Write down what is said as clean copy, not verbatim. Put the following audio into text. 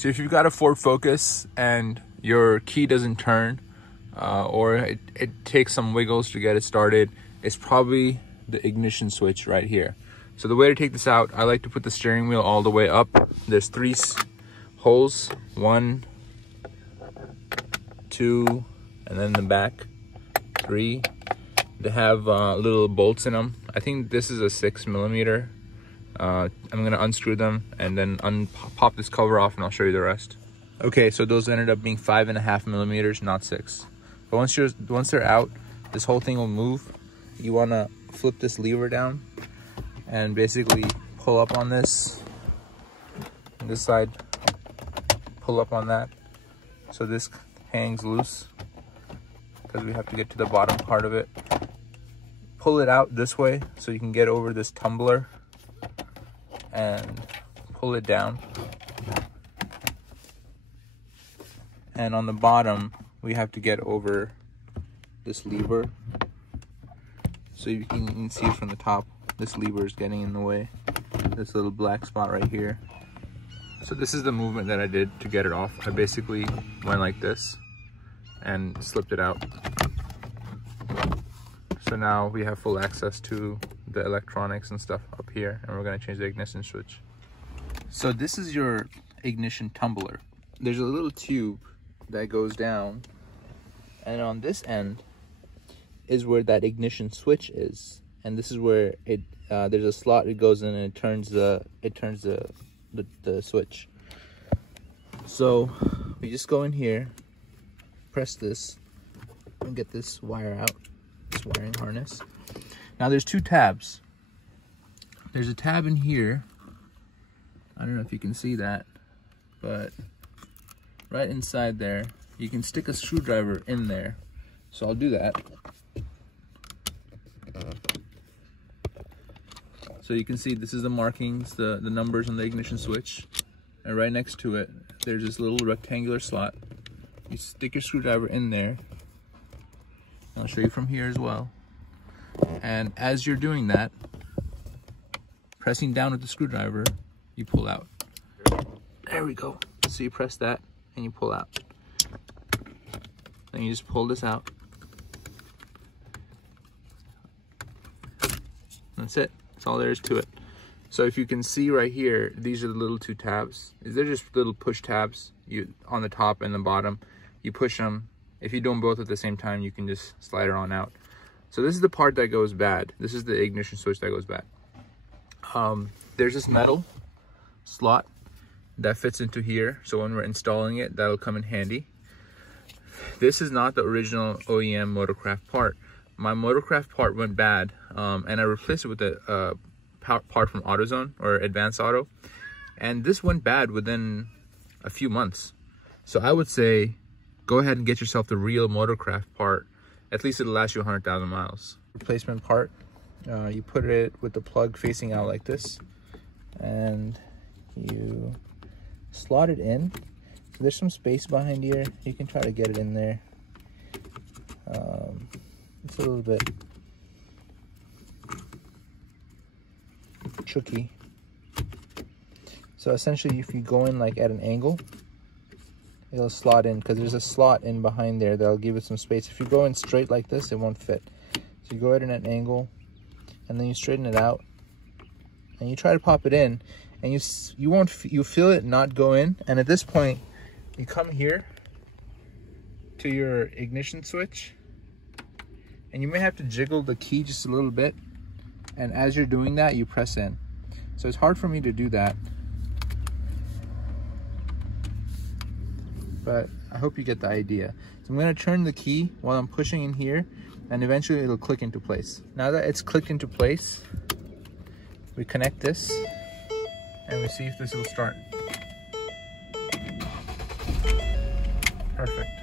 So if you've got a Ford Focus and your key doesn't turn, or it takes some wiggles to get it started, it's probably the ignition switch right here. So the way to take this out, I like to put the steering wheel all the way up. There's 3 holes, 1, 2, and then the back 3. They have little bolts in them. I think this is a 6mm. I'm gonna unscrew them and then pop this cover off, and I'll show you the rest. Okay, so those ended up being 5.5mm, not 6. But once they're out, this whole thing will move. You wanna flip this lever down and basically pull up on this. On this side, pull up on that. So this hangs loose because we have to get to the bottom part of it. Pull it out this way so you can get over this tumbler and pull it down. And on the bottom, we have to get over this lever. So you can see it from the top. This lever is getting in the way. This little black spot right here. So this is the movement that I did to get it off. I basically went like this and slipped it out. So now we have full access to the electronics and stuff up here, and we're gonna change the ignition switch. So this is your ignition tumbler. There's a little tube that goes down, and on this end is where that ignition switch is, and this is where it there's a slot it goes in, and it turns the switch. So we just go in here, press this, and get this wire out, this wiring harness. Now there's 2 tabs. There's a tab in here. I don't know if you can see that, but right inside there, you can stick a screwdriver in there. So I'll do that. So you can see this is the markings, the numbers on the ignition switch. And right next to it, there's this little rectangular slot. You stick your screwdriver in there. I'll show you from here as well. And as you're doing that, pressing down with the screwdriver, you pull out. There we go. So you press that and you pull out. Then you just pull this out. That's it. That's all there is to it. So if you can see right here, these are the little 2 tabs. They're just little push tabs on the top and the bottom. You push them. If you do them both at the same time, you can just slide it on out. So this is the part that goes bad. This is the ignition switch that goes bad. There's this metal slot that fits into here. So when we're installing it, that'll come in handy. This is not the original OEM Motorcraft part. My Motorcraft part went bad, and I replaced it with a part from AutoZone or Advanced Auto. And this went bad within a few months. So I would say, go ahead and get yourself the real Motorcraft part. At least it'll last you 100,000 miles. Replacement part, you put it with the plug facing out like this, and you slot it in. So there's some space behind here. You can try to get it in there. It's a little bit tricky. So essentially, if you go in like at an angle, it'll slot in, because there's a slot in behind there that'll give it some space. If you go in straight like this, it won't fit. So you go at an angle, and then you straighten it out, and you try to pop it in, and you feel it not go in. And at this point, you come here to your ignition switch, and you may have to jiggle the key just a little bit. And as you're doing that, you press in. So it's hard for me to do that, but I hope you get the idea. So I'm going to turn the key while I'm pushing in here, and eventually it'll click into place. Now that it's clicked into place, we connect this and we see if this will start. Perfect.